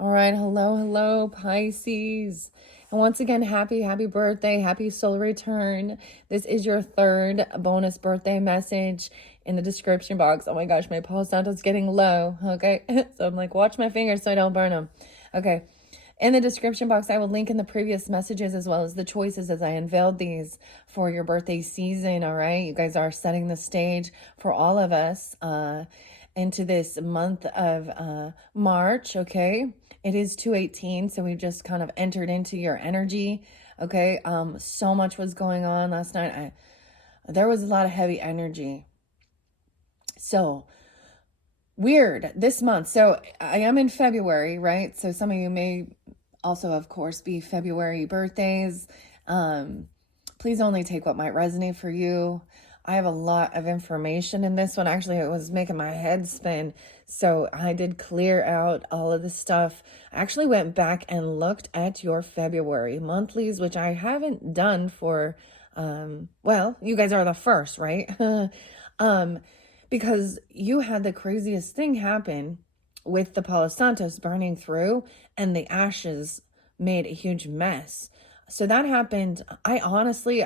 All right, hello, Pisces. And once again, happy birthday, happy solar return. This is your third bonus birthday message in the description box. Oh my gosh, my Palo Santo's getting low, okay? So I'm like, watch my fingers so I don't burn them. Okay, in the description box, I will link in the previous messages as well as the choices as I unveiled these for your birthday season, all right? You guys are setting the stage for all of us into this month of March, okay? It is 2/18, so we've just kind of entered into your energy, okay? So much was going on last night. There was a lot of heavy energy. So, weird this month. So I am in February, right? So some of you may also, of course, be February birthdays. Please only take what might resonate for you. I have a lot of information in this one. Actually, it was making my head spin. So I did clear out all of the stuff. I actually went back and looked at your February monthlies, which I haven't done for, well, you guys are the first, right? Because you had the craziest thing happen with the Palo Santos burning through, and the ashes made a huge mess. So that happened. I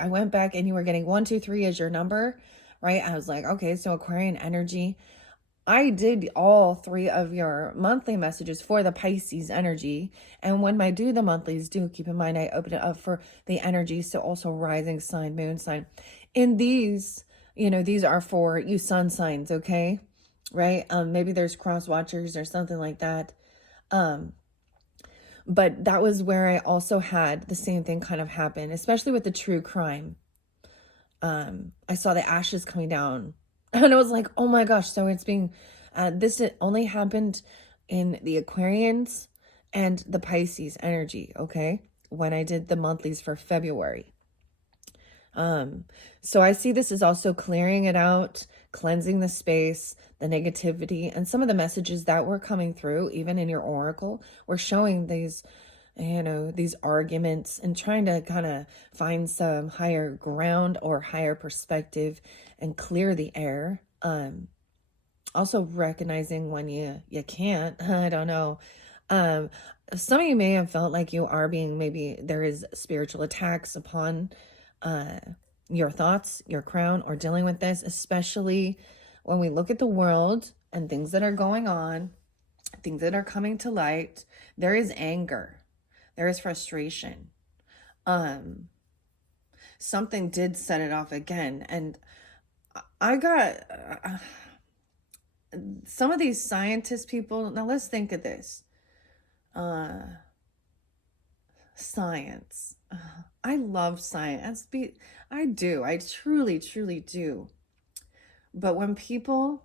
went back and you were getting 123 as your number, right? I was like, okay, so Aquarian energy. I did all three of your monthly messages for the Pisces energy. And when I do the monthlies, do keep in mind I open it up for the energy. So also rising sign, moon sign. In these, these are for you sun signs, okay? Right? Maybe there's cross watchers or something like that. But that was where I also had the same thing kind of happen, especially with the true crime. I saw the ashes coming down and I was like, oh my gosh. So it's being, this only happened in the Aquarians and the Pisces energy. Okay. When I did the monthlies for February. So I see this is also clearing it out, cleansing the space, the negativity, and some of the messages that were coming through, even in your oracle, were showing these, these arguments and trying to kind of find some higher ground or higher perspective and clear the air. Also recognizing when you can't, I don't know. Um, some of you may have felt like you are being, maybe there is spiritual attacks upon your thoughts, your crown, or dealing with this, especially when we look at the world and things that are going on, things that are coming to light. There is anger, there is frustration. Something did set it off again, and I got some of these scientist people. Now let's think of this. Science. I love science. I do. I truly, truly do. But when people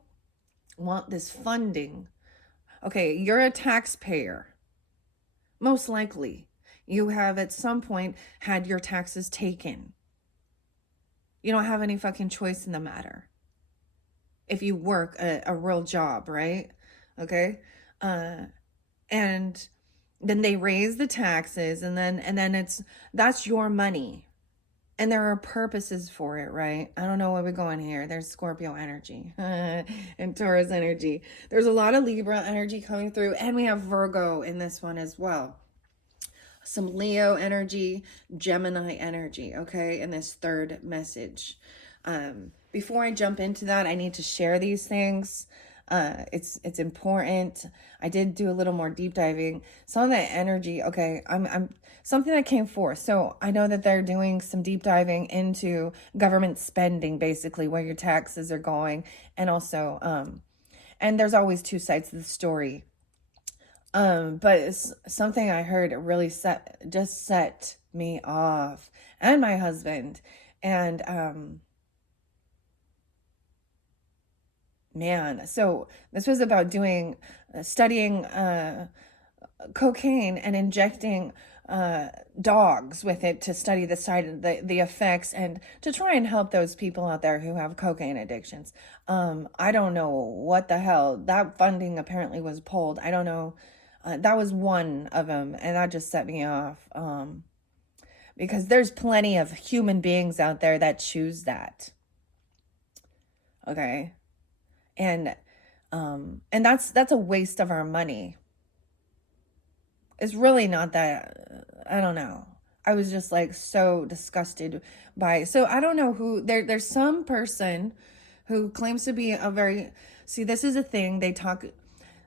want this funding, okay, you're a taxpayer. Most likely, you have at some point had your taxes taken. You don't have any fucking choice in the matter. If you work a real job, right? Okay? And then they raise the taxes, and then that's your money. And there are purposes for it, right? I don't know where we're going here. There's Scorpio energy and Taurus energy. There's a lot of Libra energy coming through, and we have Virgo in this one as well. Some Leo energy, Gemini energy, okay, in this third message. Before I jump into that, I need to share these things. It's important. I did do a little more deep diving. Some of that energy, okay, I'm something that came forth. So I know that they're doing some deep diving into government spending, basically where your taxes are going, and also and there's always two sides to the story. But it's something I heard really set me off, and my husband. And man, so this was about doing studying cocaine and injecting dogs with it to study the side of the effects and to try and help those people out there who have cocaine addictions. I don't know what the hell that funding apparently was pulled. I don't know. That was one of them, and that just set me off. Because there's plenty of human beings out there that choose that. Okay. And that's a waste of our money. It's really not that, I don't know. I was just like so disgusted by, so I don't know who, there's some person who claims to be a very, see, this is a thing, they talk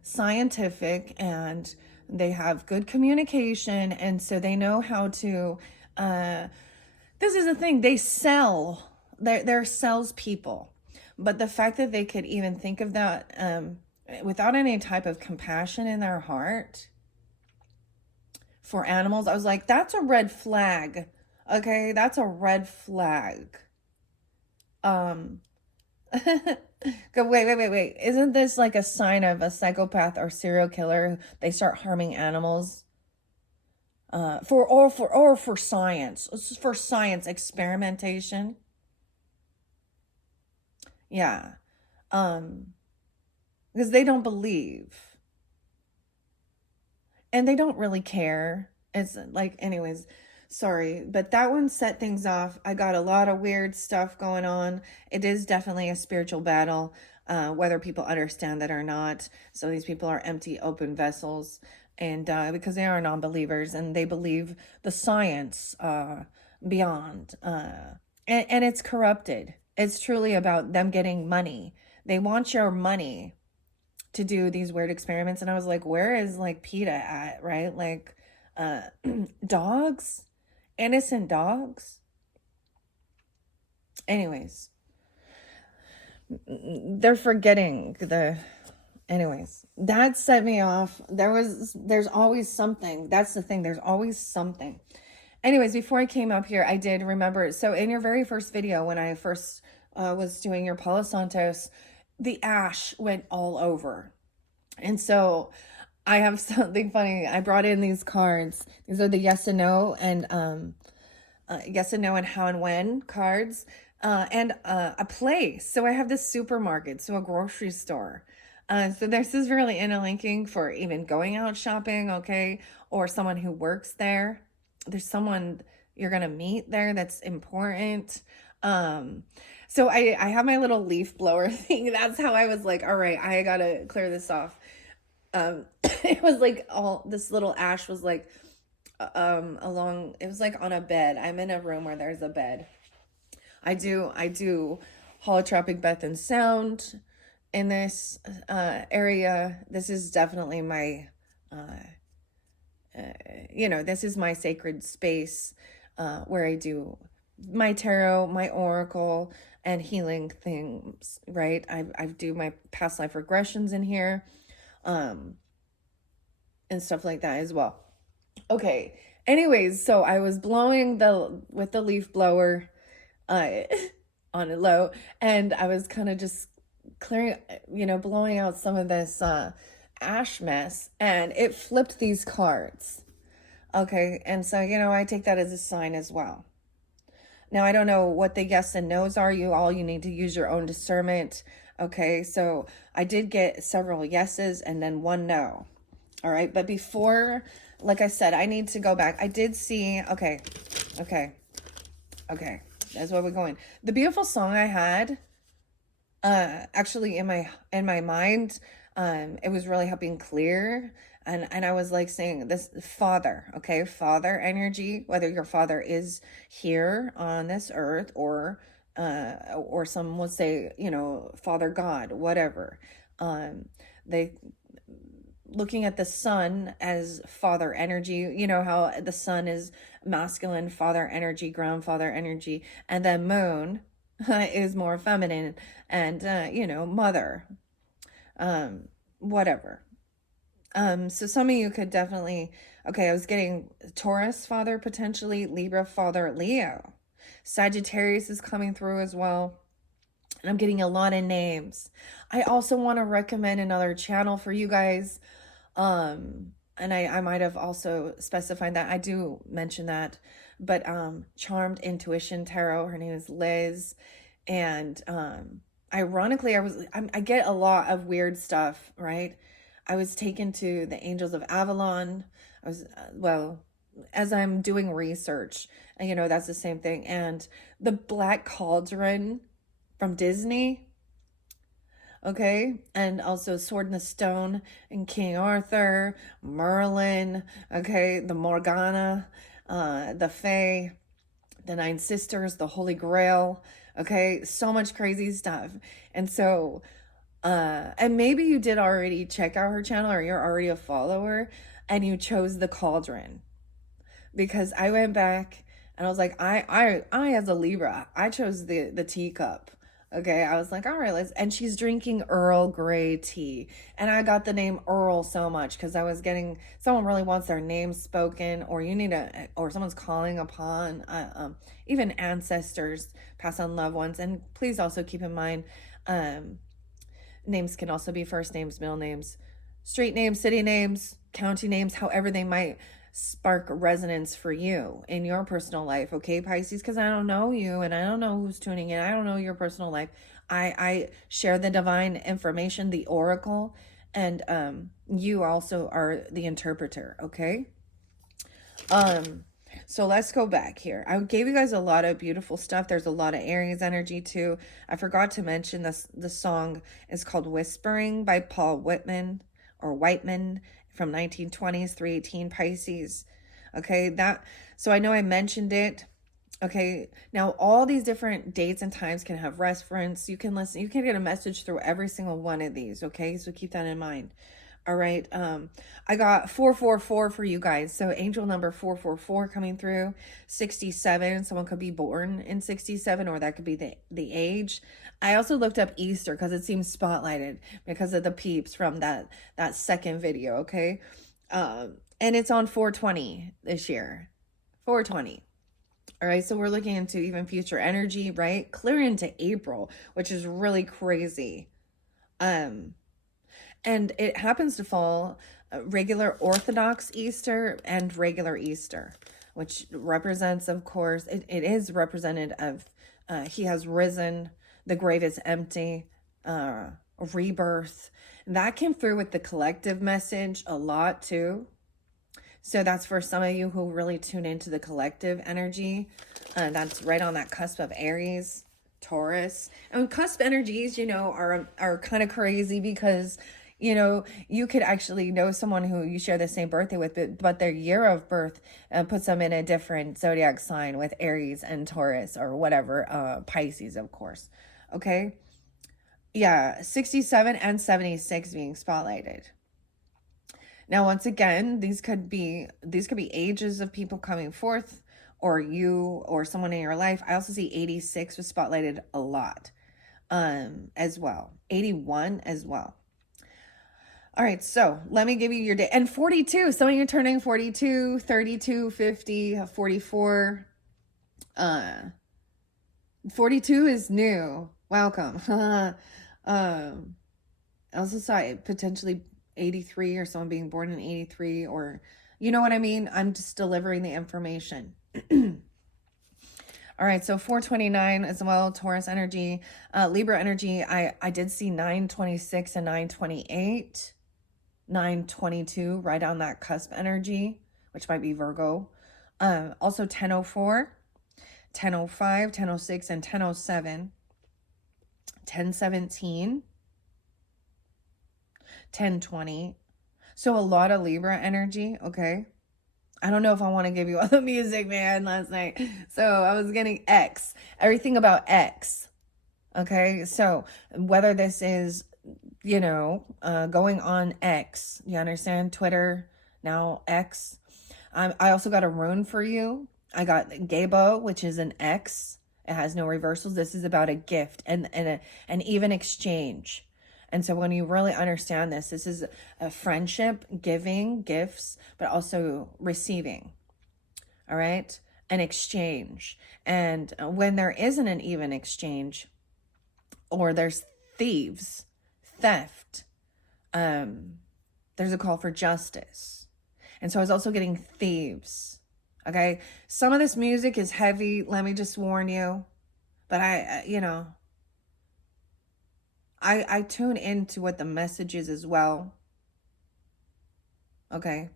scientific and they have good communication, and so they know how to, uh this is the thing, they sell, they're salespeople. But the fact that they could even think of that, without any type of compassion in their heart for animals, I was like, that's a red flag. Okay, that's a red flag. Um, wait. Isn't this like a sign of a psychopath or serial killer? They start harming animals. For science. This is for science experimentation. Yeah. Um, because they don't believe. And they don't really care. It's like, anyways, sorry, but that one set things off. I got a lot of weird stuff going on. It is definitely a spiritual battle, whether people understand that or not. So these people are empty, open vessels, and because they are non-believers and they believe the science beyond, and it's corrupted. It's truly about them getting money. They want your money to do these weird experiments, and I was like, where is like PETA at, right? Like, uh dogs, innocent dogs. Anyways, they're forgetting the, anyways, that set me off. There's always something. That's the thing, there's always something. Anyways, before I came up here, I did remember, so in your very first video, when I first was doing your Palo Santos, the ash went all over. And so I have something funny. I brought in these cards. These are the yes and no, and yes and no and how and when cards, and a place. So I have this supermarket, so a grocery store. So this is really interlinking for even going out shopping, okay, or someone who works there. There's someone you're gonna meet there that's important. Um, so I have my little leaf blower thing. That's how I was like, all right, I gotta clear this off. It was like all this little ash was like, along, it was like on a bed. I'm in a room where there's a bed. I do holotropic breath and sound in this area. This is definitely my this is my sacred space, where I do my tarot, my oracle, and healing things, right? I do my past life regressions in here, and stuff like that as well. Okay. Anyways, so I was blowing with the leaf blower, uh, on a low, and I was kind of just clearing, blowing out some of this ash mess, and it flipped these cards. Okay, and so I take that as a sign as well. Now I don't know what the yes and no's are. You need to use your own discernment. Okay, so I did get several yeses and then one no. All right, but before, like I said, I need to go back. I did see, okay. That's where we're going. The beautiful song I had, actually in my mind, it was really helping clear. And I was like saying this, father, okay, father energy, whether your father is here on this earth, or some would say, Father God, whatever. They looking at the sun as father energy, how the sun is masculine, father energy, ground father energy, and then moon is more feminine, and mother, whatever. So some of you could definitely, okay, I was getting Taurus father, potentially Libra father, Leo, Sagittarius is coming through as well. And I'm getting a lot of names. I also want to recommend another channel for you guys. And I might have also specified that. I do mention that, but Charmed Intuition Tarot, her name is Liz. And ironically, I get a lot of weird stuff, right? I was taken to the Angels of Avalon. I was, well, as I'm doing research, and that's the same thing. And the Black Cauldron from Disney, Okay, and also Sword in the Stone and King Arthur, Merlin, okay, the Morgana, the Fae, the Nine Sisters, the Holy Grail, okay, so much crazy stuff. And so, and maybe you did already check out her channel or you're already a follower and you chose the cauldron, because I went back and I was like, I as a Libra, I chose the teacup. Okay, I was like, all right, let's. And she's drinking Earl Grey tea, and I got the name Earl so much because I was getting someone really wants their name spoken, or you need a, or someone's calling upon, even ancestors, pass on loved ones, and please also keep in mind, um, names can also be first names, middle names, street names, city names, county names, however they might spark resonance for you in your personal life. Okay, Pisces, because I don't know you and I don't know who's tuning in. I don't know your personal life. I share the divine information, the oracle, and you also are the interpreter. Okay. Um, so let's go back here. I gave you guys a lot of beautiful stuff. There's a lot of Aries energy too. I forgot to mention this. The song is called Whispering by Paul Whitman or Whiteman from 1920s, 318 Pisces. Okay, that, so I know I mentioned it. Okay, now all these different dates and times can have reference. You can listen, you can get a message through every single one of these. Okay, so keep that in mind. All right. I got 444 for you guys. So angel number 444 coming through. 67. Someone could be born in 67, or that could be the age. I also looked up Easter because it seems spotlighted because of the peeps from that second video. Okay. And it's on 420 this year. 420. All right, so we're looking into even future energy, right? Clear into April, which is really crazy. And it happens to fall regular Orthodox Easter and regular Easter, which represents, of course, it is represented of he has risen, the grave is empty, rebirth. That came through with the collective message a lot too. So that's for some of you who really tune into the collective energy. That's right on that cusp of Aries, Taurus. And cusp energies, you know, are kind of crazy because, you know, you could actually know someone who you share the same birthday with, but their year of birth puts them in a different zodiac sign with Aries and Taurus or whatever, Pisces, of course. Okay. Yeah, 67 and 76 being spotlighted. Now, once again, these could be ages of people coming forth, or you or someone in your life. I also see 86 was spotlighted a lot, as well. 81 as well. All right, so let me give you your day. And 42, some of you are turning 42, 32, 50, 44. 42 is new. Welcome. I also saw it potentially 83 or someone being born in 83, or you know what I mean? I'm just delivering the information. All right, so 429 as well, Taurus energy, Libra energy. I did see 926 and 928, 922 right on that cusp energy, which might be Virgo. Also 1004, 1005, 1006, and 1007, 1017. 1020. So a lot of Libra energy, okay? I don't know if I want to give you all the music, man, last night. So I was getting X, everything about X, okay? So whether this is, you know, going on X, you understand? Twitter, now X. I also got a rune for you. I got Gabo, which is an X. It has no reversals. This is about a gift and an even exchange. And so when you really understand this, this is a friendship, giving gifts, but also receiving. All right? An exchange. And when there isn't an even exchange, or there's thieves, theft, there's a call for justice. And so I was also getting thieves. Okay? Some of this music is heavy, let me just warn you. But I tune into what the message is as well. Okay.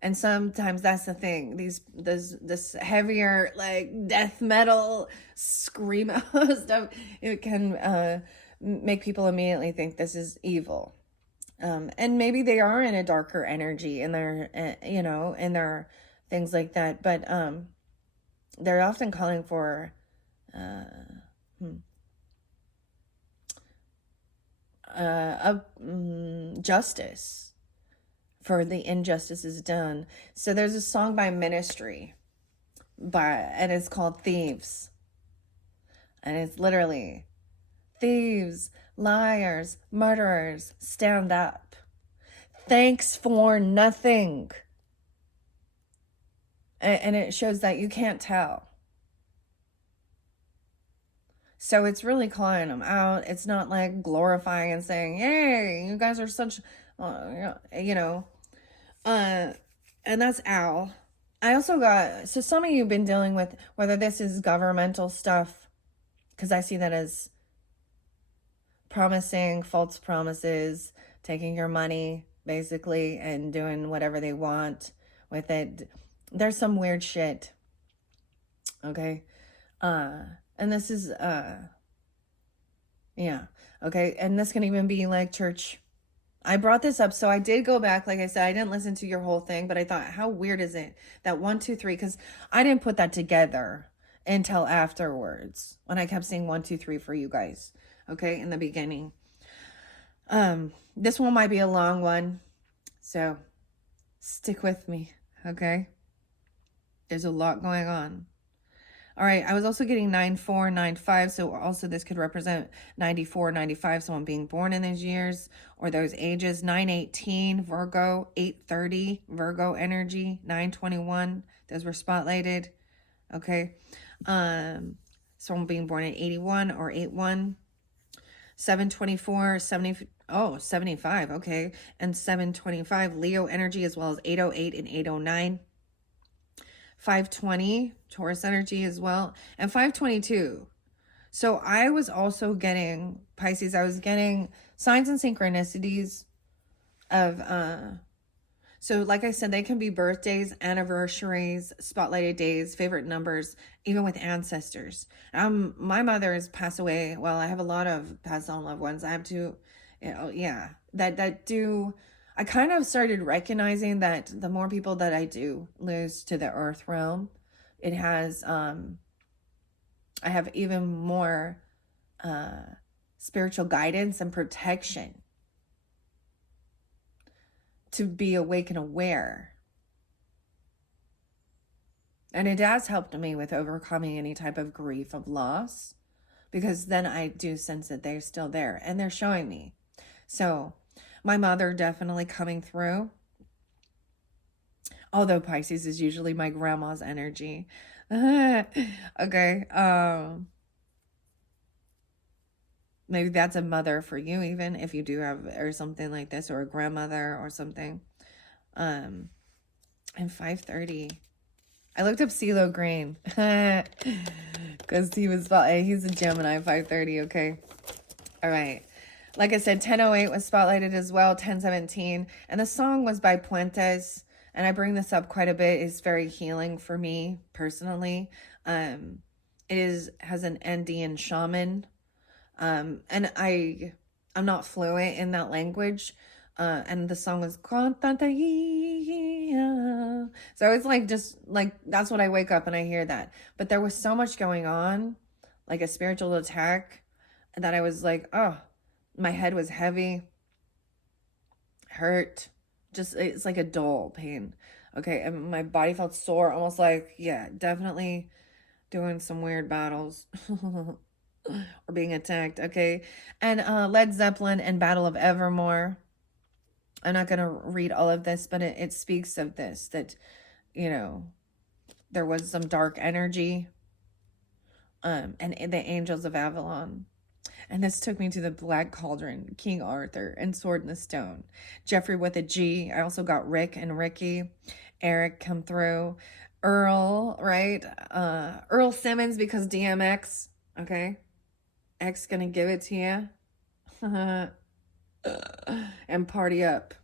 And sometimes that's the thing. This heavier, like death metal scream stuff, it can make people immediately think this is evil. And maybe they are in a darker energy in their, in their things like that. But they're often calling for uh, justice for the injustices done. So there's a song by Ministry, and it's called Thieves. And it's literally, thieves, liars, murderers, stand up. Thanks for nothing. And it shows that you can't tell. So it's really calling them out. It's not like glorifying and saying, "Hey, you guys are such," you know. And that's Al. I also got, so some of you have been dealing with whether this is governmental stuff, because I see that as promising false promises, taking your money basically and doing whatever they want with it. There's some weird shit. Okay. And this is yeah. Okay. And this can even be like church. I brought this up, so I did go back. Like I said, I didn't listen to your whole thing, but I thought, how weird is it that 1, 2, 3? Because I didn't put that together until afterwards when I kept saying 1, 2, 3 for you guys. Okay, in the beginning. This one might be a long one, so stick with me. Okay, there's a lot going on. All right, I was also getting 9-4, 9-5, so also this could represent 94, 95, someone being born in those years or those ages. 9-18, Virgo, 8-30, Virgo energy, 9-21, those were spotlighted. Okay, someone being born in 81 or 81. 7-24, 75, okay, and 7-25, Leo energy, as well as 8-08 and 8-09. 5-20, Taurus energy as well, and 5-22. So I was also getting, Pisces, I was getting signs and synchronicities of, so like I said, they can be birthdays, anniversaries, spotlighted days, favorite numbers, even with ancestors. My mother has passed away. Well, I have a lot of passed on loved ones. I have to, yeah, that do, I kind of started recognizing that the more people that I do lose to the earth realm, it has, I have even more spiritual guidance and protection to be awake and aware. And it has helped me with overcoming any type of grief of loss, because then I do sense that they're still there and they're showing me. So my mother definitely coming through. Although Pisces is usually my grandma's energy. Okay. Maybe that's a mother for you, even if you do have, or something like this, or a grandmother or something. And 5:30. I looked up CeeLo Green because he's a Gemini. 5:30. Okay. All right. Like I said, 10:08 was spotlighted as well. 10:17, and the song was by Puentes. And I bring this up quite a bit. It's very healing for me personally. It has an Andean shaman. And I'm not fluent in that language. And the song was, so it's like, just like, that's what I wake up and I hear that. But there was so much going on, like a spiritual attack, that I was like, oh, my head was heavy, hurt, just, it's like a dull pain. Okay, and my body felt sore, almost like, yeah, definitely doing some weird battles. Or being attacked. Okay, and Led Zeppelin and Battle of Evermore. I'm not gonna read all of this, but it speaks of this, that there was some dark energy, and the Angels of Avalon. And this took me to the Black Cauldron, King Arthur, and Sword in the Stone. Jeffrey with a G. I also got Rick and Ricky. Eric come through. Earl, right? Earl Simmons, because DMX. Okay, X gonna give it to you. And party up.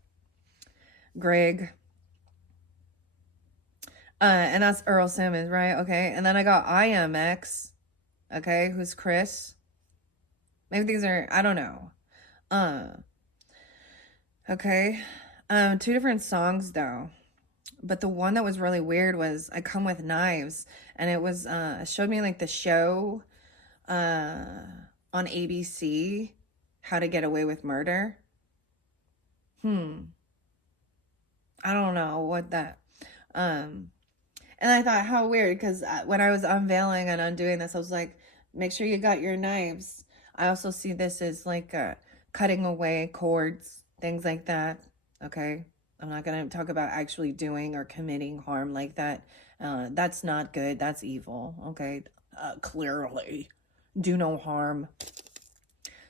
Greg. And that's Earl Simmons, right? Okay. And then I got IMX. Okay, who's Chris? Maybe these are, I don't know. Uh, okay. Two different songs though. But the one that was really weird was I Come With Knives. And it was, it showed me like the show, uh, on ABC, How to Get Away with Murder. I don't know what that, um, and I thought, how weird, because when I was unveiling and undoing this, I was like, make sure you got your knives. I also see this as like cutting away cords, things like that. Okay. I'm not going to talk about actually doing or committing harm like that. That's not good. That's evil. Okay. Clearly, do no harm.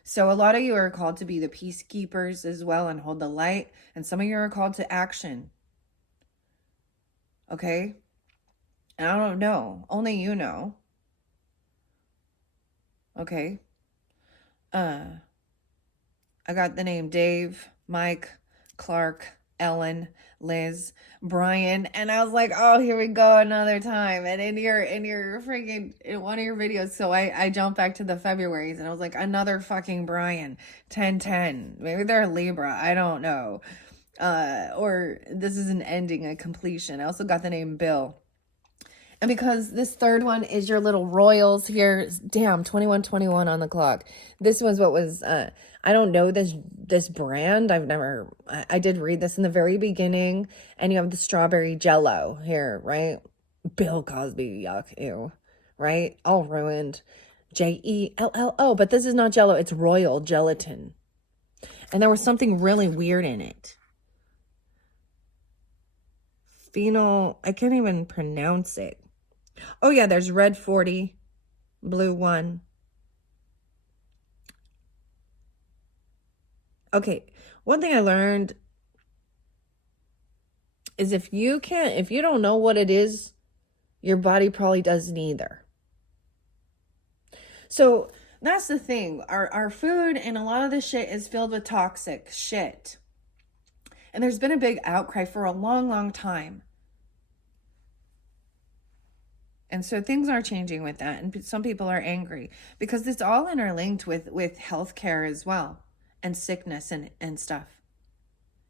So a lot of you are called to be the peacekeepers as well and hold the light. And some of you are called to action. Okay. And I don't know. Only you know. Okay. Uh, I got the name Dave, Mike, Clark, Ellen, Liz, Brian, and I was like, oh, here we go another time. And in your freaking in one of your videos, so I jumped back to the Februarys and I was like, another fucking Brian, 1010. Maybe they're a Libra. I don't know. Or this is an ending, a completion. I also got the name Bill. And because this third one is your little royals here, damn, 2121 on the clock. This was what was, I don't know this brand. I've never, I did read this in the very beginning. And you have the strawberry jello here, right? Bill Cosby, yuck, ew, right? All ruined. Jello, but this is not jello, it's royal gelatin. And there was something really weird in it. Phenol, I can't even pronounce it. Oh yeah, there's red 40, blue 1. Okay, one thing I learned is if you don't know what it is, your body probably doesn't either. So that's the thing. Our food and a lot of this shit is filled with toxic shit. And there's been a big outcry for a long, long time. And so things are changing with that. And some people are angry because it's all interlinked with healthcare as well and sickness and stuff.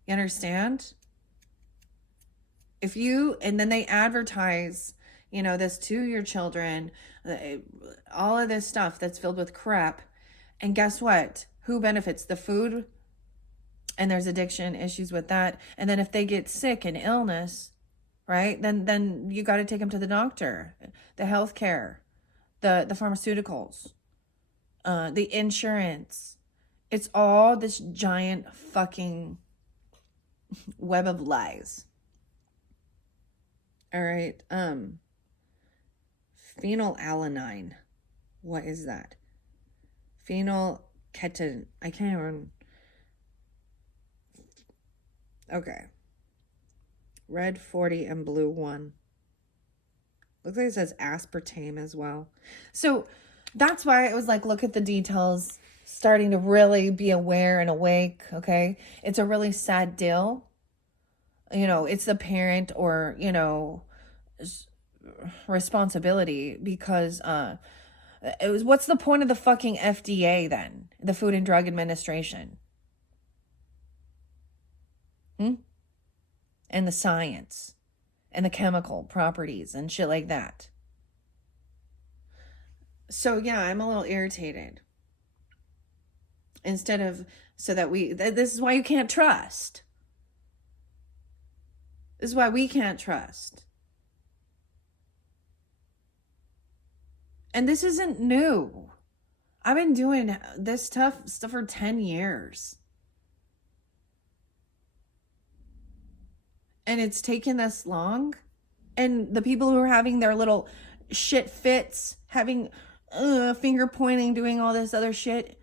You understand? And then they advertise, this to your children, all of this stuff that's filled with crap. And guess what? Who benefits? The food. And there's addiction issues with that. And then if they get sick and illness, right? Then you got to take them to the doctor, the healthcare, the pharmaceuticals, the insurance. It's all this giant fucking web of lies. All right. Phenylalanine. What is that? Phenylketon. I can't even. Okay. Red 40 and blue 1. Looks like it says aspartame as well. So that's why it was like, look at the details, starting to really be aware and awake. Okay. It's a really sad deal. It's the parent or, responsibility because, what's the point of the fucking FDA then? The Food and Drug Administration. And the science and the chemical properties and shit like that. So yeah, I'm a little irritated. This is why you can't trust. This is why we can't trust. And this isn't new. I've been doing this tough stuff for 10 years. And it's taken this long. And the people who are having their little shit fits, having finger pointing, doing all this other shit.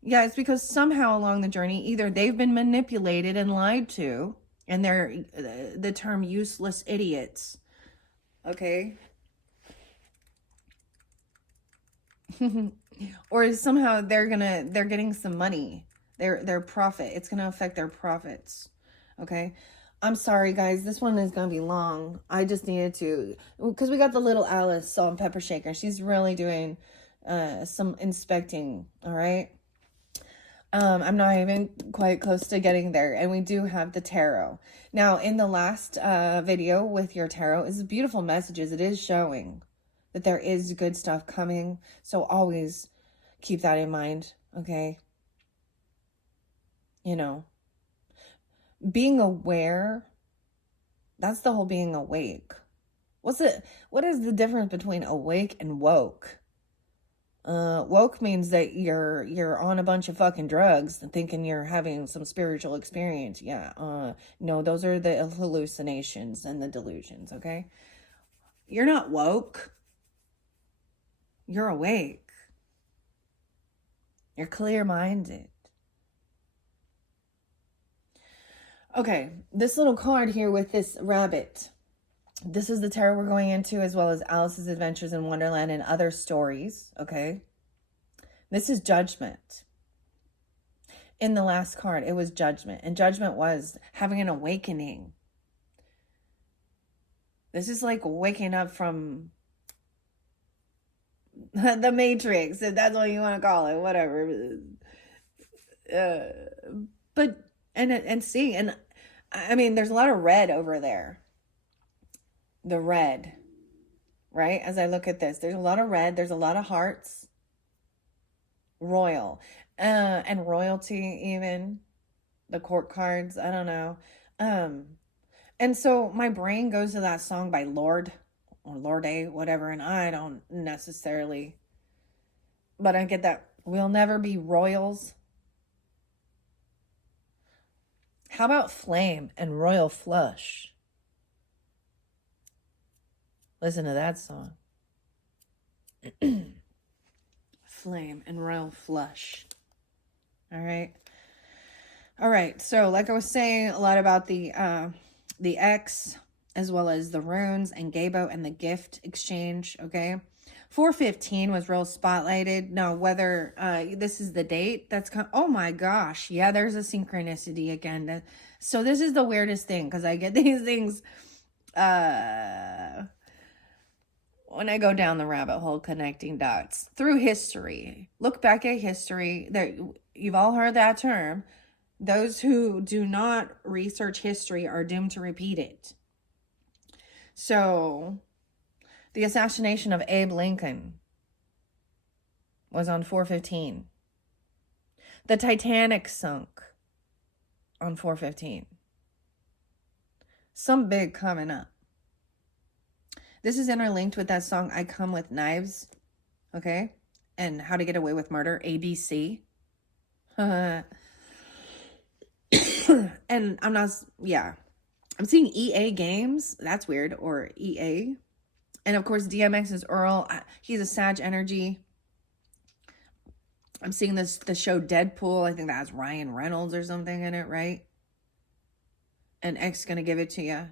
Yeah, it's because somehow along the journey, either they've been manipulated and lied to, and they're the term useless idiots. Okay? Or somehow they're getting some money. Their profit. It's gonna affect their profits. Okay? I'm sorry, guys. This one is going to be long. I just needed to, because we got the little Alice salt and pepper shaker. She's really doing some inspecting, all right? I'm not even quite close to getting there. And we do have the tarot. Now, in the last video with your tarot is beautiful messages. It is showing that there is good stuff coming. So always keep that in mind, okay? You know, being aware, that's the whole being awake. What is the difference between awake and woke? Woke means that you're on a bunch of fucking drugs and thinking you're having some spiritual experience. Yeah. No, those are the hallucinations and the delusions, okay? You're not woke. You're awake. You're clear-minded. Okay, this little card here with this rabbit. This is the tarot we're going into, as well as Alice's Adventures in Wonderland and other stories, okay? This is judgment. In the last card, it was judgment. And judgment was having an awakening. This is like waking up from the Matrix, if that's what you want to call it, whatever. But, and I mean, there's a lot of red over there. The red, right? As I look at this, there's a lot of red. There's a lot of hearts. Royal. And royalty even. The court cards. I don't know. And so my brain goes to that song by Lorde or Lorde, whatever. And I don't necessarily. But I get that. We'll never be royals. How about Flame and Royal Flush? Listen to that song. Flame and Royal Flush. All right. So like I was saying, a lot about the X, as well as the runes and Gabo and the gift exchange. Okay. 415 was real spotlighted. Now, whether this is the date that's oh my gosh. Yeah, there's a synchronicity again. So this is the weirdest thing, because I get these things when I go down the rabbit hole connecting dots through history. Look back at history. You've all heard that term. Those who do not research history are doomed to repeat it. So, the assassination of Abe Lincoln was on 4/15. The Titanic sunk on 4/15. Some big coming up. This is interlinked with that song, I Come With Knives, okay? And How to Get Away with Murder, ABC. And I'm seeing EA Games. That's weird. Or EA. And of course, DMX is Earl. He's a Sag energy. I'm seeing the show Deadpool. I think that has Ryan Reynolds or something in it, right? And X gonna give it to you.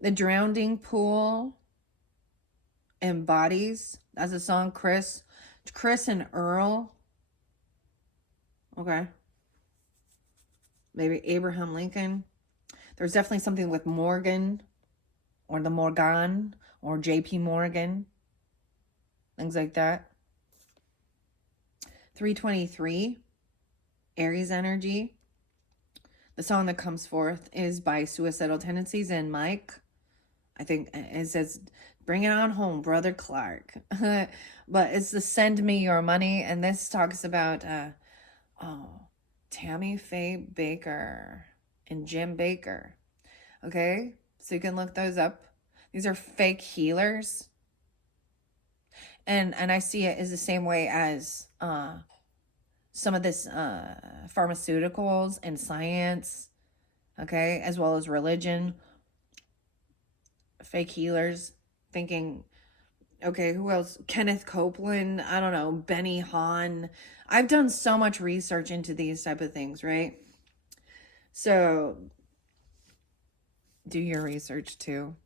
The Drowning Pool embodies. That's a song, Chris and Earl. Okay. Maybe Abraham Lincoln. There's definitely something with Morgan, or the Morgan, or JP Morgan. Things like that. 323, Aries energy. The song that comes forth is by Suicidal Tendencies and Mike. I think it says, bring it on home, Brother Clark. But it's the Send Me Your Money. And this talks about, Tammy Faye Baker and Jim Baker. Okay? So you can look those up. These are fake healers. And I see it as the same way as some of this pharmaceuticals and science, okay, as well as religion. Fake healers, thinking, okay, who else? Kenneth Copeland, I don't know, Benny Hahn. I've done so much research into these type of things, right? So do your research too.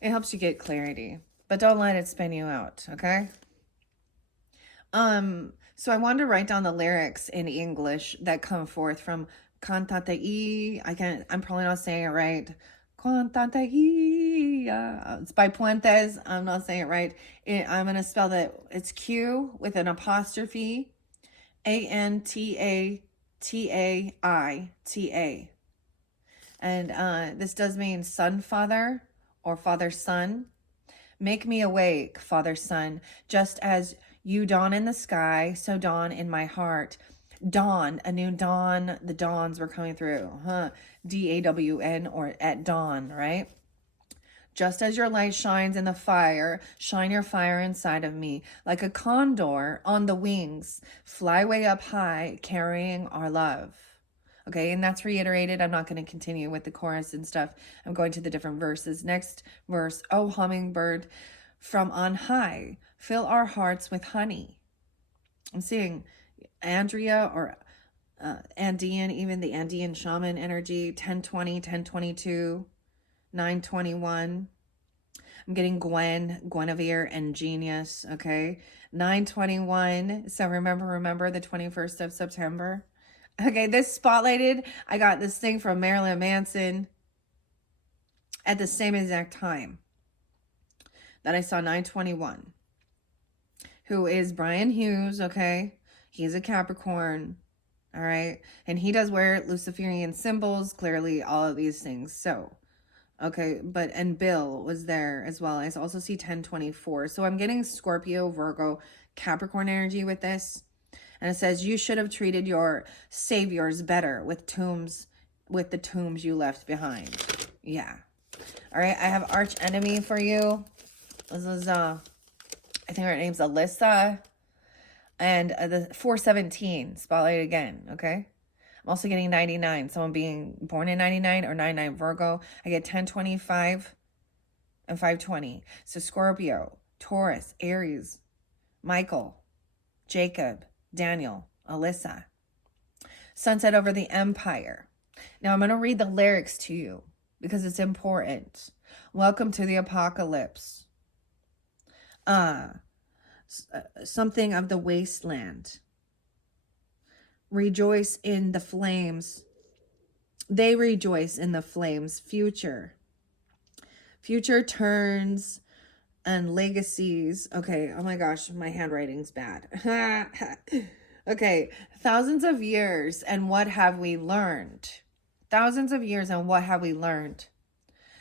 It helps you get clarity, but don't let it spin you out, okay? So I wanted to write down the lyrics in English that come forth from Cantate I'm probably not saying it right. It's by Puentes. I'm not saying it right. I'm going to spell that. It's Q with an apostrophe. Antaitaita. And this does mean son, father, or father, son. Make me awake, father, son, just as you dawn in the sky, so dawn in my heart. Dawn, a new dawn, the dawns were coming through, huh? DAWN, or at dawn, right? Just as your light shines in the fire, shine your fire inside of me. Like a condor on the wings, fly way up high, carrying our love. Okay, and that's reiterated. I'm not going to continue with the chorus and stuff. I'm going to the different verses. Next verse, oh hummingbird from on high, fill our hearts with honey. I'm seeing Andrea or Andean, even the Andean shaman energy, 1020, 1022, 921. I'm getting Guinevere, and Genius, okay? 921. So remember the 21st of September. Okay, this spotlighted. I got this thing from Marilyn Manson at the same exact time that I saw 921. Who is Brian Hughes, okay? He's a Capricorn, all right? And he does wear Luciferian symbols, clearly all of these things. So, okay, and Bill was there as well. I also see 1024. So I'm getting Scorpio, Virgo, Capricorn energy with this. And it says, you should have treated your saviors better with the tombs you left behind. Yeah. All right, I have arch enemy for you. This is, I think her name's Alyssa. And the 417, spotlight again, okay? I'm also getting 99, someone being born in 99 or 99 Virgo. I get 1025 and 520. So Scorpio, Taurus, Aries, Michael, Jacob, Daniel, Alyssa. Sunset over the Empire. Now I'm going to read the lyrics to you because it's important. Welcome to the apocalypse. Something of the wasteland. Rejoice in the flames. They rejoice in the flames. Future turns and legacies. Okay, oh my gosh, my handwriting's bad. Okay, thousands of years, and what have we learned? Thousands of years, and what have we learned?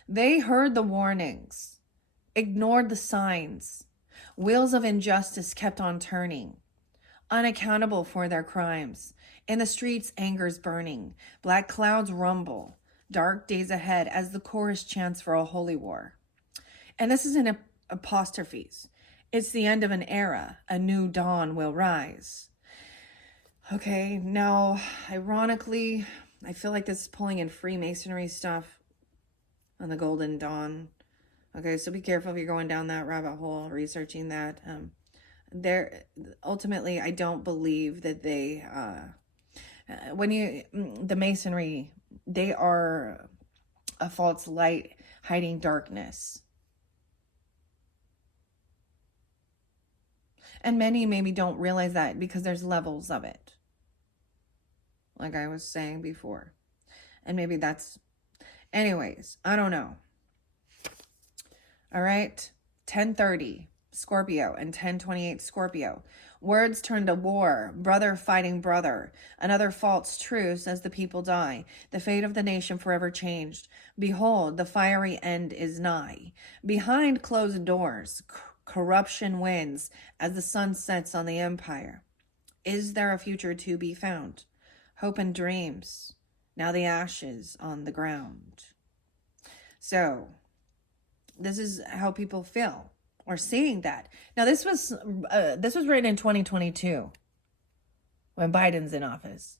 They heard the warnings, ignored the signs. Wheels of injustice kept on turning, unaccountable for their crimes. In the streets, anger's burning. Black clouds rumble. Dark days ahead as the chorus chants for a holy war. And this is in apostrophes. It's the end of an era. A new dawn will rise. Okay, now, ironically, I feel like this is pulling in Freemasonry stuff on the Golden Dawn. Okay, so be careful if you're going down that rabbit hole, researching that. Ultimately, I don't believe that they, the Masonry, they are a false light hiding darkness. And many maybe don't realize that because there's levels of it. Like I was saying before. And maybe that's, anyways, I don't know. All right, 1030, Scorpio, and 1028, Scorpio. Words turn to war, brother fighting brother. Another false truce as the people die. The fate of the nation forever changed. Behold, the fiery end is nigh. Behind closed doors, corruption wins as the sun sets on the empire. Is there a future to be found? Hope and dreams, now the ashes on the ground. So, this is how people feel or seeing that. Now, this was written in 2022 when Biden's in office.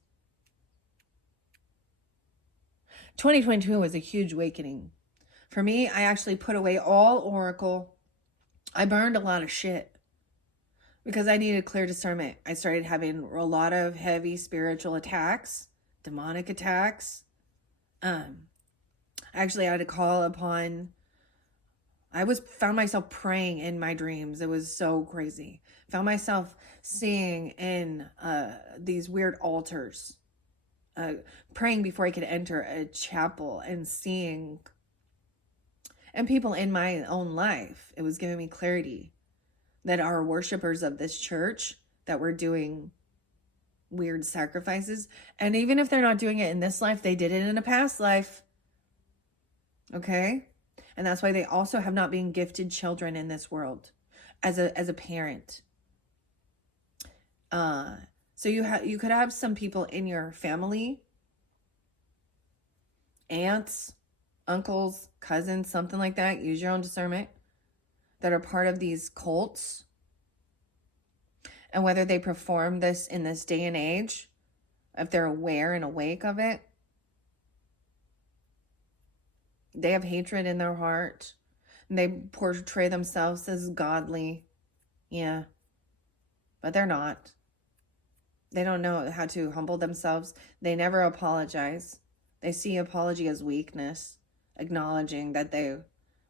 2022 was a huge awakening. For me, I actually put away all Oracle. I burned a lot of shit because I needed clear discernment. I started having a lot of heavy spiritual attacks, demonic attacks. Actually, I had to call upon, found myself praying in my dreams. It was so crazy. Found myself seeing in these weird altars, praying before I could enter a chapel and seeing and people in my own life, it was giving me clarity that are worshipers of this church that were doing weird sacrifices. And even if they're not doing it in this life, they did it in a past life. Okay? And that's why they also have not been gifted children in this world as a parent. So you could have some people in your family, aunts, uncles, cousins, something like that, use your own discernment, that are part of these cults. And whether they perform this in this day and age, if they're aware and awake of it, they have hatred in their heart. And they portray themselves as godly. Yeah. But they're not. They don't know how to humble themselves. They never apologize. They see apology as weakness, acknowledging that they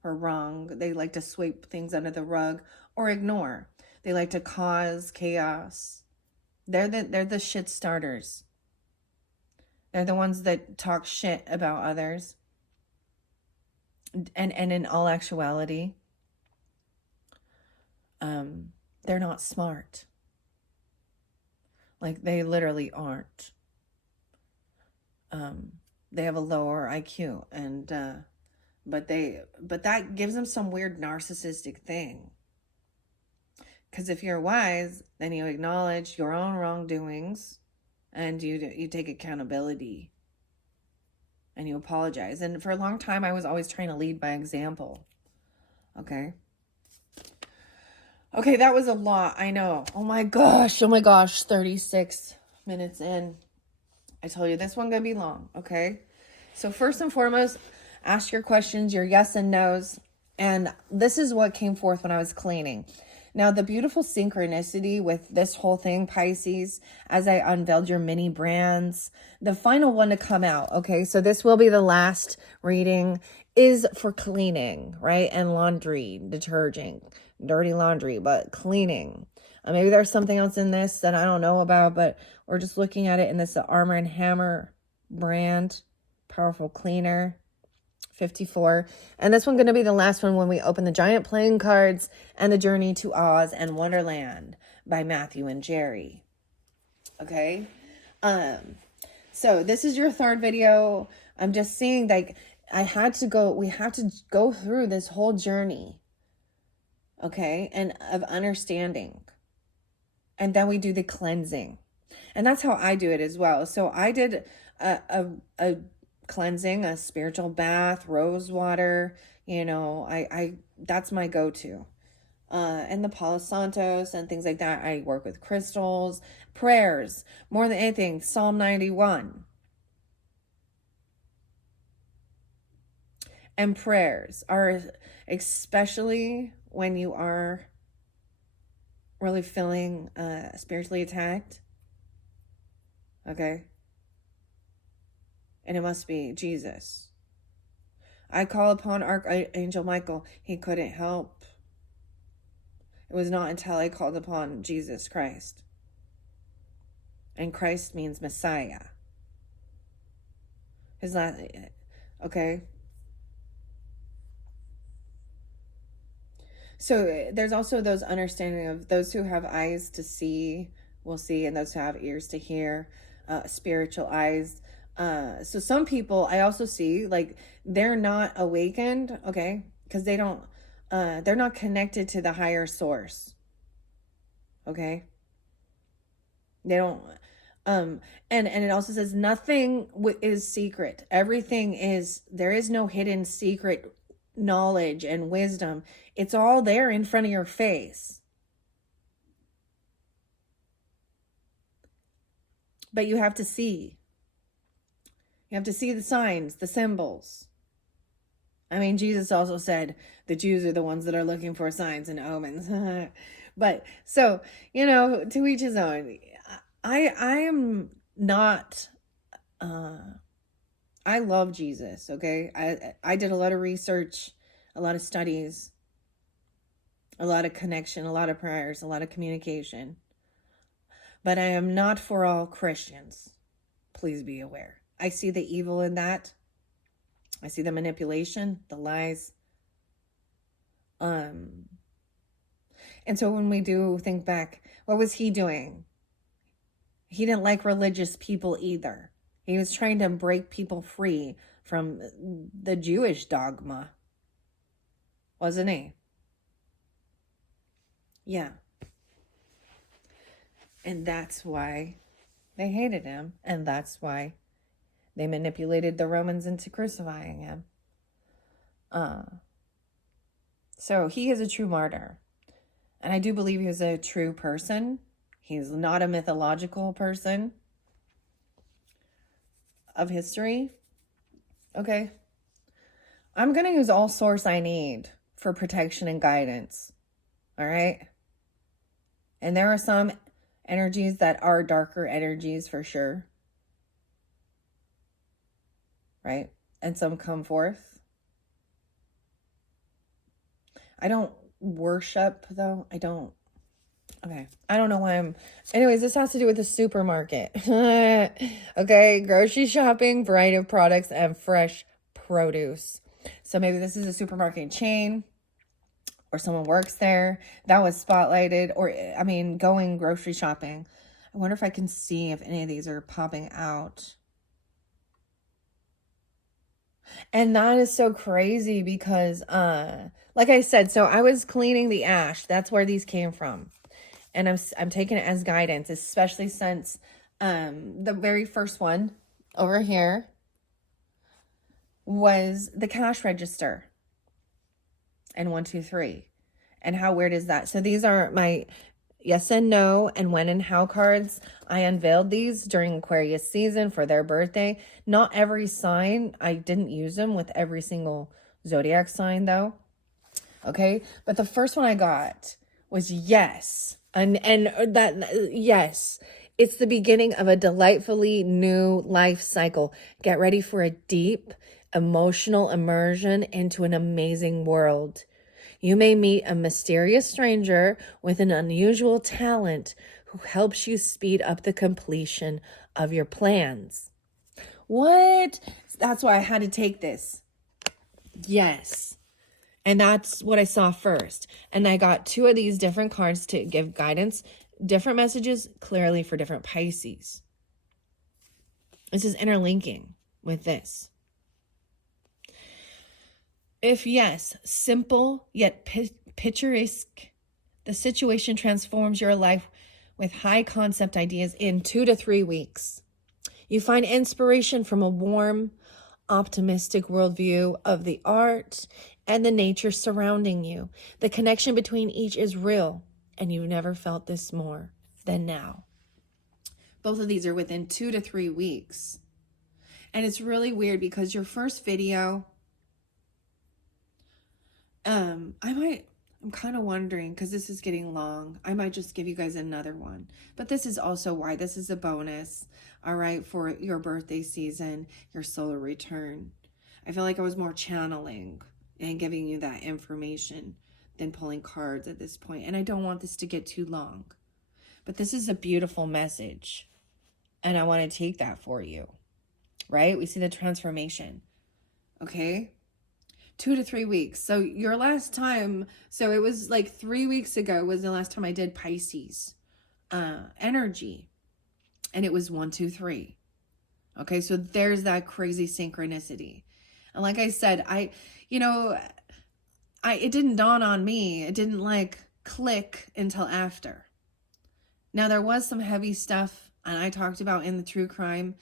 are wrong. They like to sweep things under the rug or ignore. They like to cause chaos. They're the shit starters. They're the ones that talk shit about others. And in all actuality, they're not smart. Like, they literally aren't. They have a lower IQ, and but that gives them some weird narcissistic thing. Because if you're wise, then you acknowledge your own wrongdoings, and you take accountability, and you apologize. And for a long time, I was always trying to lead by example. Okay. Okay, that was a lot. I know. Oh my gosh. 36 minutes in. I told you this one gonna be long. Okay. So first and foremost, ask your questions, your yes and no's. And this is what came forth when I was cleaning. Now, the beautiful synchronicity with this whole thing, Pisces, as I unveiled your mini brands, the final one to come out, okay? So this will be the last reading, is for cleaning, right? And laundry, detergent, dirty laundry, but cleaning. Maybe there's something else in this that I don't know about, but we're just looking at it in this Armor and Hammer brand, powerful cleaner. 54. And this one's going to be the last one when we open the giant playing cards and the Journey to Oz and Wonderland by Matthew and Jerry. Okay. So this is your third video. I'm just saying, like, we have to go through this whole journey. Okay. And of understanding. And then we do the cleansing. And that's how I do it as well. So I did a cleansing, a spiritual bath, rose water, I that's my go-to. And the Palo Santos and things like that. I work with crystals, prayers, more than anything, Psalm 91. And prayers are, especially when you are really feeling spiritually attacked. Okay. And it must be Jesus. I call upon Archangel Michael. He couldn't help. It was not until I called upon Jesus Christ. And Christ means Messiah. His last, okay? So there's also those understanding of those who have eyes to see will see, and those who have ears to hear, spiritual eyes. So some people I also see, like, they're not awakened, okay, because they're not connected to the higher source. Okay. They don't, and it also says nothing is secret. Everything there is no hidden secret knowledge and wisdom. It's all there in front of your face. But you have to see. You have to see the signs, the symbols. I mean, Jesus also said the Jews are the ones that are looking for signs and omens. But so, to each his own. I am not, I love Jesus. Okay. I did a lot of research, a lot of studies, a lot of connection, a lot of prayers, a lot of communication, but I am not for all Christians. Please be aware. I see the evil in that. I see the manipulation, the lies. And so when we do think back, what was he doing? He didn't like religious people either. He was trying to break people free from the Jewish dogma, wasn't he? Yeah. And that's why they hated him. And that's why they manipulated the Romans into crucifying him. So he is a true martyr. And I do believe he was a true person. He's not a mythological person of history. Okay. I'm going to use all source I need for protection and guidance. All right. And there are some energies that are darker energies for sure. Right. And some come forth. I don't worship though. I don't. Okay. I don't know why I'm. Anyways, this has to do with the supermarket. Okay. Grocery shopping, variety of products, and fresh produce. So maybe this is a supermarket chain or someone works there that was spotlighted, or I mean, going grocery shopping. I wonder if I can see if any of these are popping out. And that is so crazy because, like I said, so I was cleaning the ash. That's where these came from. And I'm taking it as guidance, especially since the very first one over here was the cash register and 1, 2, 3. And how weird is that? So these are my yes and no and when and how cards. I unveiled these during Aquarius season for their birthday. Not every sign. I didn't use them with every single zodiac sign though. Okay. But the first one I got was yes. And that, yes, it's the beginning of a delightfully new life cycle. Get ready for a deep emotional immersion into an amazing world. You may meet a mysterious stranger with an unusual talent who helps you speed up the completion of your plans. What? That's why I had to take this. Yes. And that's what I saw first. And I got 2 of these different cards to give guidance, different messages, clearly for different Pisces. This is interlinking with this. If yes, simple yet picturesque, the situation transforms your life with high concept ideas in 2 to 3 weeks. You find inspiration from a warm, optimistic worldview of the art and the nature surrounding you. The connection between each is real, and you've never felt this more than now. Both of these are within 2 to 3 weeks. And it's really weird because your first video, I'm kind of wondering, because this is getting long, I might just give you guys another one. But this is also why this is a bonus, all right, for your birthday season, your solar return. I feel like I was more channeling and giving you that information than pulling cards at this point. And I don't want this to get too long. But this is a beautiful message. And I want to take that for you, right? We see the transformation, okay? 2 to 3 weeks. So your last time, so it was like 3 weeks ago was the last time I did Pisces energy. And it was 1, 2, 3. Okay, so there's that crazy synchronicity. And like I said, it didn't dawn on me. It didn't like click until after. Now there was some heavy stuff and I talked about in the true crime,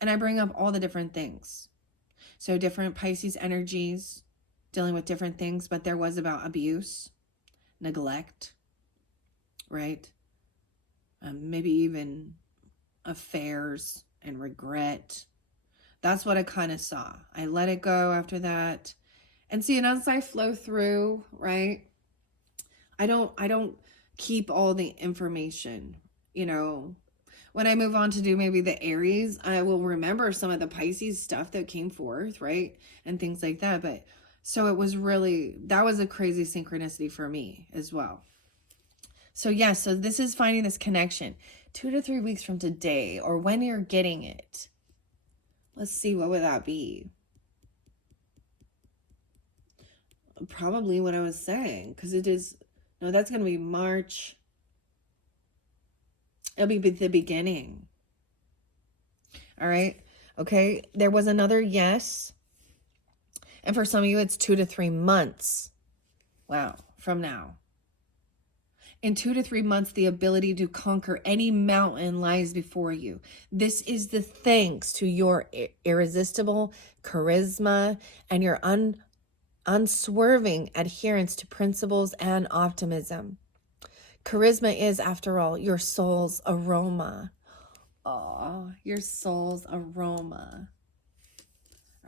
and I bring up all the different things. So different Pisces energies, dealing with different things, but there was about abuse, neglect, right? Maybe even affairs and regret. That's what I kind of saw. I let it go after that. And see, and as I flow through, right? I don't keep all the information, When I move on to do maybe the Aries, I will remember some of the Pisces stuff that came forth, right? And things like that. But so it was that was a crazy synchronicity for me as well. So yeah, so this is finding this connection 2 to 3 weeks from today, or when you're getting it. Let's see, what would that be? probably what I was saying, because it is, no, that's going to be March. It'll be the beginning. All right. Okay. There was another yes. And for some of you, it's 2 to 3 months. Wow. From now. In 2 to 3 months, the ability to conquer any mountain lies before you. This is the thanks to your irresistible charisma and your unswerving adherence to principles and optimism. Charisma is, after all, your soul's aroma. Oh, your soul's aroma.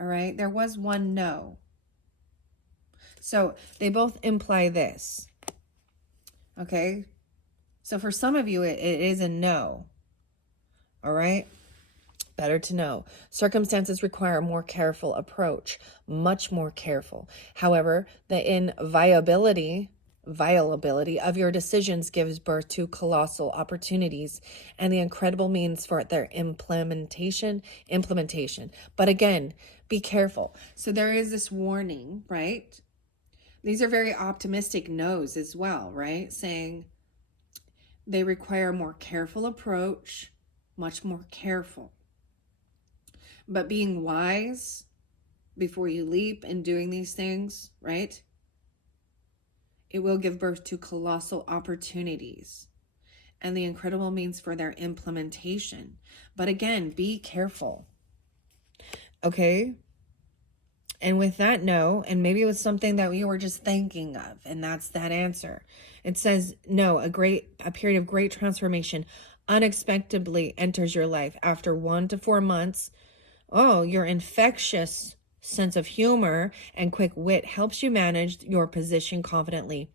All right. There was one no. So they both imply this. Okay. So for some of you, it is a no. All right. Better to know. Circumstances require a more careful approach, much more careful. However, the inviolability of your decisions gives birth to colossal opportunities and the incredible means for their implementation. But again, be careful. So there is this warning, right? These are very optimistic no's as well, right? Saying they require a more careful approach, much more careful. But being wise before you leap in doing these things, right? It will give birth to colossal opportunities and the incredible means for their implementation. But again, be careful. Okay? And with that no, and maybe it was something that you were just thinking of, and that's that answer. It says no, a period of great transformation unexpectedly enters your life after 1 to 4 months. Oh, your infectious sense of humor and quick wit helps you manage your position confidently.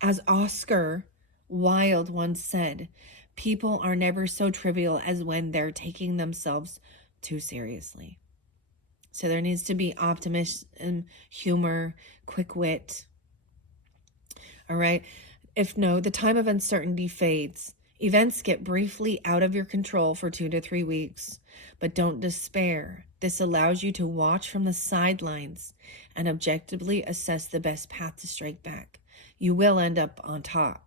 As Oscar Wilde once said, people are never so trivial as when they're taking themselves too seriously. So there needs to be optimism, humor, quick wit. All right. If no, the time of uncertainty fades. Events get briefly out of your control for 2 to 3 weeks, but don't despair. This allows you to watch from the sidelines and objectively assess the best path to strike back. You will end up on top.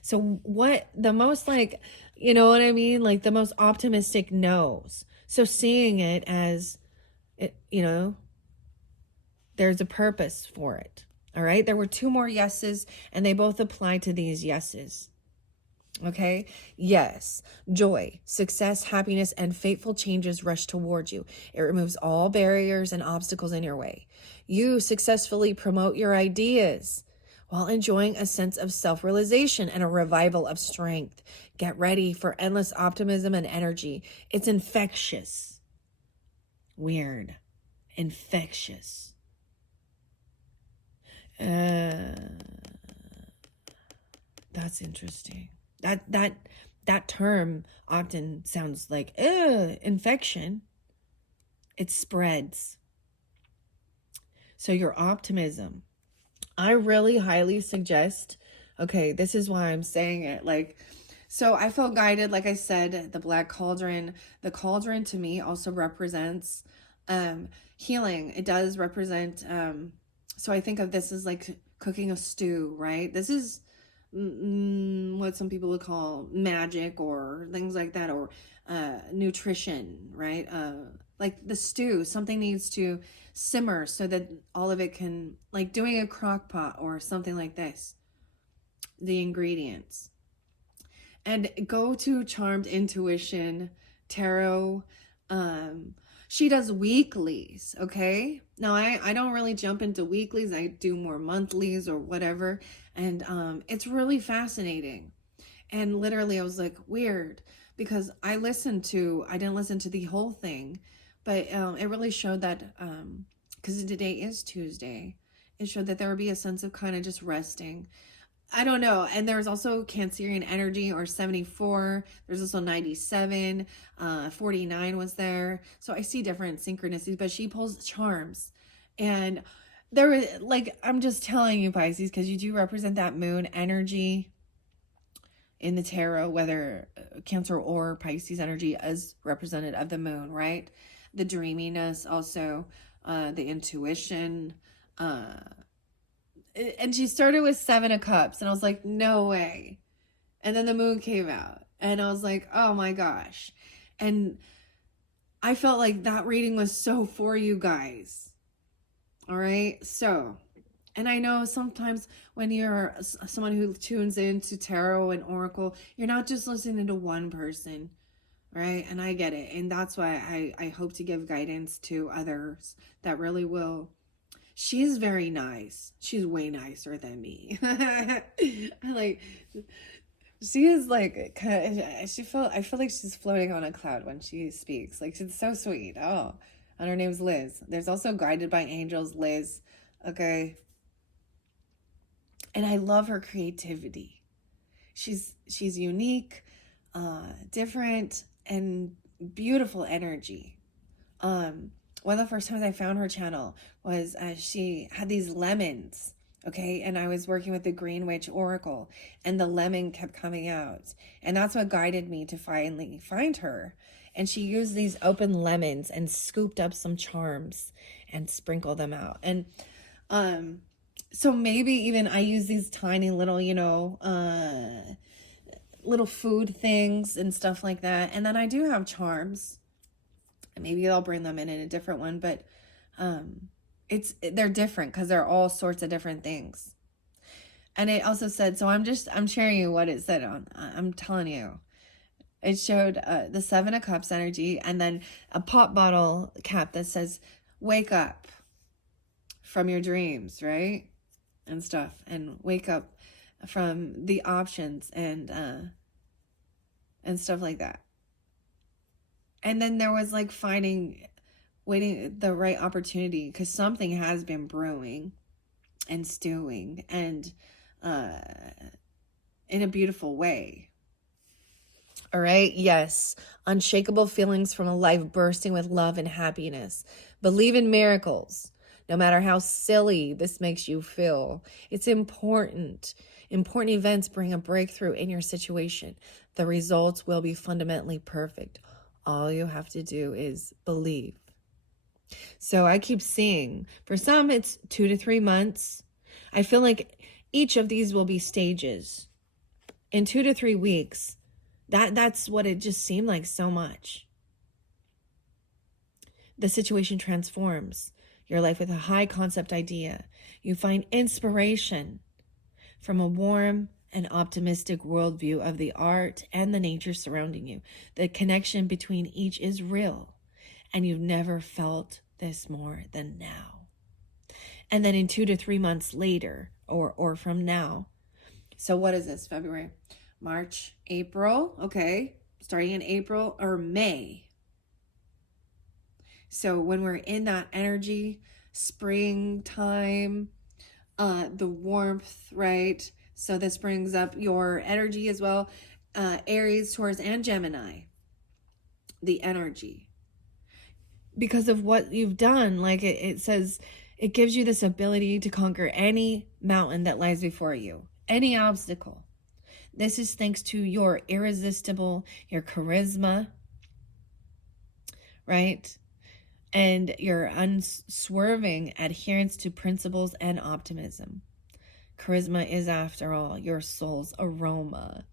So what the most you know what I mean? Like the most optimistic knows. So seeing it as, there's a purpose for it. All right. There were 2 more yeses and they both apply to these yeses. Okay. Yes. Joy, success, happiness, and fateful changes rush towards you. It removes all barriers and obstacles in your way. You successfully promote your ideas while enjoying a sense of self-realization and a revival of strength. Get ready for endless optimism and energy. It's infectious. Weird. Infectious. That's interesting. That term often sounds like infection. It spreads. So your optimism. I really highly suggest, okay, this is why I'm saying it. So I felt guided, like I said, the black cauldron. The cauldron to me also represents healing. It does represent, so I think of this as like cooking a stew, right? This is what some people would call magic or things like that, or nutrition, right? Like the stew, something needs to simmer so that all of it can, like doing a crock pot or something like this, the ingredients. And go to Charmed Intuition Tarot. She does weeklies, okay? Now, I don't really jump into weeklies. I do more monthlies or whatever. And it's really fascinating. And literally, I was like, weird. Because I didn't listen to the whole thing. But it really showed that, because today is Tuesday, it showed that there would be a sense of kind of just resting. I don't know. And there's also Cancerian energy, or 74. There's also 97. 49 was there. So I see different synchronicities, but she pulls charms. And I'm just telling you, Pisces, because you do represent that moon energy in the tarot, whether Cancer or Pisces energy is represented of the moon, right? The dreaminess, also the intuition, and she started with 7 of Cups, and I was like, no way. And then the moon came out, and I was like, oh my gosh. And I felt like that reading was so for you guys. All right. So, and I know sometimes when you're someone who tunes into tarot and oracle, you're not just listening to one person, right? And I get it. And that's why I hope to give guidance to others that really will. She's very nice. She's way nicer than me. I like, she is like kind of, I feel like she's floating on a cloud when she speaks. Like, she's so sweet. Oh, and her name's Liz. There's also Guided by Angels, Liz. Okay. And I love her creativity. She's unique, different, and beautiful energy. One of the first times I found her channel was she had these lemons, okay, and I was working with the Green Witch Oracle, and the lemon kept coming out, and that's what guided me to finally find her. And she used these open lemons and scooped up some charms and sprinkled them out. And so maybe even I use these tiny little, little food things and stuff like that. And then I do have charms. Maybe I'll bring them in a different one, but they're different because they're all sorts of different things. And it also said, so I'm sharing you what it said on. I'm telling you, it showed the 7 of Cups energy, and then a pop bottle cap that says, "Wake up from your dreams," right, and stuff, and wake up from the options and stuff like that. And then there was like waiting the right opportunity, because something has been brewing and stewing, and in a beautiful way. All right. Yes. Unshakable feelings from a life bursting with love and happiness. Believe in miracles. No matter how silly this makes you feel, it's important. Important events bring a breakthrough in your situation. The results will be fundamentally perfect. All you have to do is believe. So I keep seeing, for some, it's 2 to 3 months. I feel like each of these will be stages. In 2 to 3 weeks, that's what it just seemed like so much. The situation transforms your life with a high concept idea. You find inspiration from a warm and optimistic worldview of the art and the nature surrounding you. The connection between each is real, and you've never felt this more than now. And then in 2 to 3 months later, or from now, so what is this? February, March, April, okay, starting in April or May. So when we're in that energy, springtime, the warmth, right? So this brings up your energy as well. Aries, Taurus, and Gemini, the energy. Because of what you've done, like it says, it gives you this ability to conquer any mountain that lies before you, any obstacle. This is thanks to your your charisma, right? And your unswerving adherence to principles and optimism. Charisma is, after all, your soul's aroma.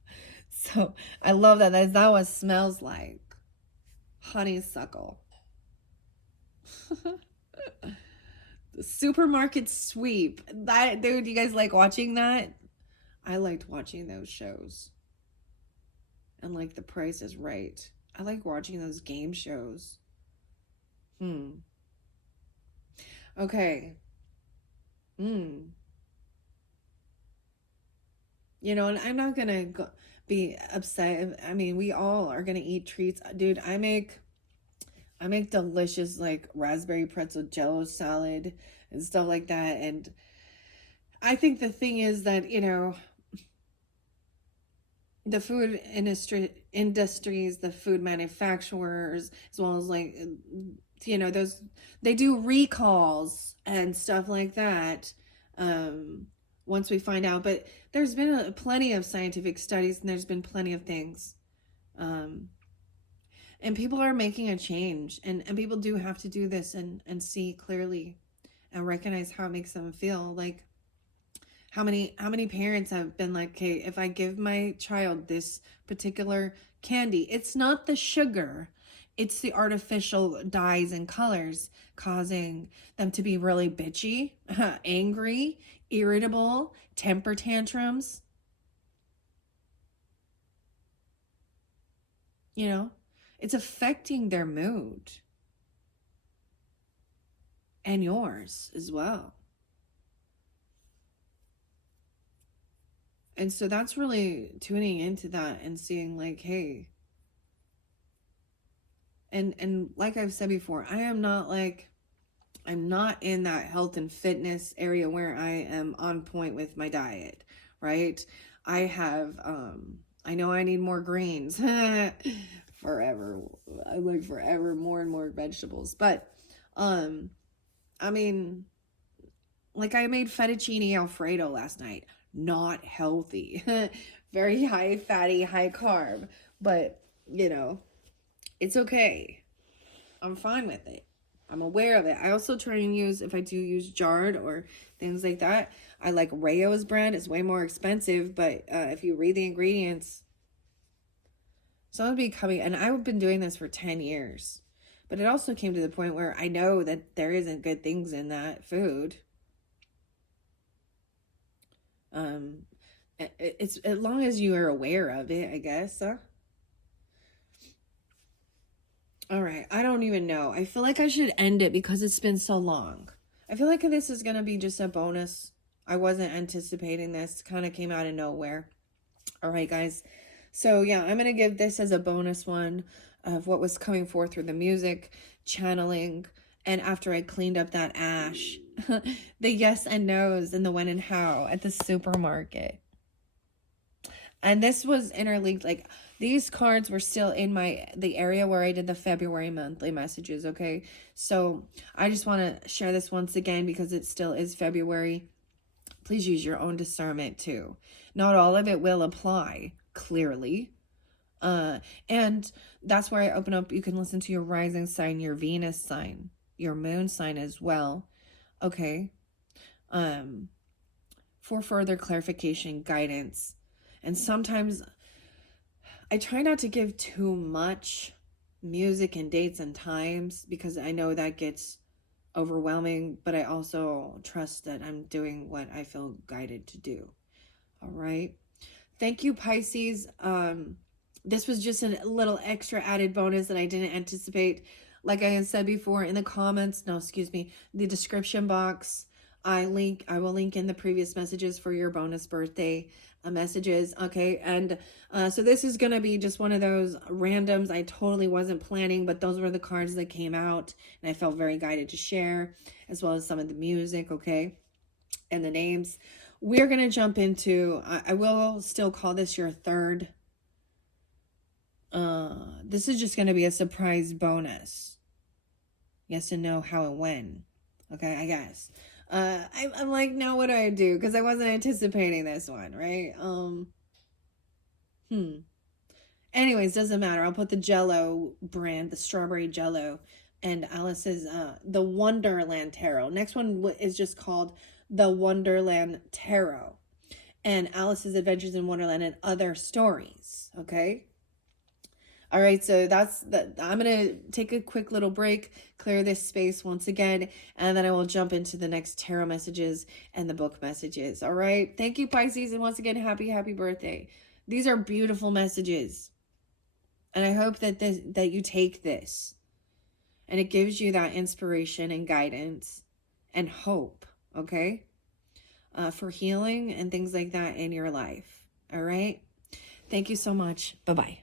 So I love that. That's what smells like. Honeysuckle. The supermarket sweep. That, dude, you guys like watching that? I liked watching those shows. And like The Price is Right. I like watching those game shows. Okay. You know, and I'm not gonna be upset. I mean, we all are gonna eat treats, dude. I make delicious like raspberry pretzel jello salad and stuff like that. And I think the thing is that, the food industries, the food manufacturers, as well as like, those, they do recalls and stuff like that. Once we find out, but there's been plenty of scientific studies, and there's been plenty of things. And people are making a change, and people do have to do this and see clearly and recognize how it makes them feel. Like, How many parents have been like, okay, if I give my child this particular candy, it's not the sugar, it's the artificial dyes and colors causing them to be really bitchy, angry, irritable, temper tantrums, you know? It's affecting their mood and yours as well. And so that's really tuning into that and seeing like, hey, and like I've said before, I'm not in that health and fitness area where I am on point with my diet, right? I have I know I need more greens. Forever. I like forever more and more vegetables. But um I mean, like I made fettuccine alfredo last night. Not healthy. Very high fatty, high carb, but it's okay. I'm fine with it. I'm aware of it. I also try and use, if I do use jarred or things like that, I like Rayo's brand. It's way more expensive, but if you read the ingredients, so I'll be coming, and I've been doing this for 10 years. But it also came to the point where I know that there isn't good things in that food. It's as long as you are aware of it, I guess. All right, I don't even know. I feel like I should end it because it's been so long. I feel like this is going to be just a bonus. I wasn't anticipating this. Kind of came out of nowhere. All right, guys. So, yeah, I'm going to give this as a bonus one of what was coming forth through the music, channeling, and after I cleaned up that ash, the yes and no's and the when and how at the supermarket. And this was interlinked, like these cards were still in the area where I did the February monthly messages, okay? So I just want to share this once again because it still is February. Please use your own discernment too. Not all of it will apply, clearly. And that's where I open up, you can listen to your rising sign, your Venus sign, your moon sign as well, okay? For further clarification, guidance. And sometimes I try not to give too much music and dates and times because I know that gets overwhelming, but I also trust that I'm doing what I feel guided to do. All right. Thank you, Pisces. This was just a little extra added bonus that I didn't anticipate. Like I had said before in the comments, the description box, I will link in the previous messages for your bonus birthday messages. Okay. And so this is going to be just one of those randoms. I totally wasn't planning, but those were the cards that came out and I felt very guided to share, as well as some of the music. Okay. And the names. We're going to jump into, I will still call this your third. This is just going to be a surprise bonus. Yes and no, how and when. Okay, I guess. I'm like, now what do I do? Because I wasn't anticipating this one, right? Anyways, doesn't matter. I'll put the Jello brand, the strawberry Jello, and Alice's the Wonderland Tarot. Next one is just called the Wonderland Tarot, and Alice's Adventures in Wonderland and Other Stories. Okay. All right, so I'm going to take a quick little break, clear this space once again, and then I will jump into the next tarot messages and the book messages. All right. Thank you, Pisces. And once again, happy birthday. These are beautiful messages. And I hope that you take this and it gives you that inspiration and guidance and hope, okay? For healing and things like that in your life. All right. Thank you so much. Bye-bye.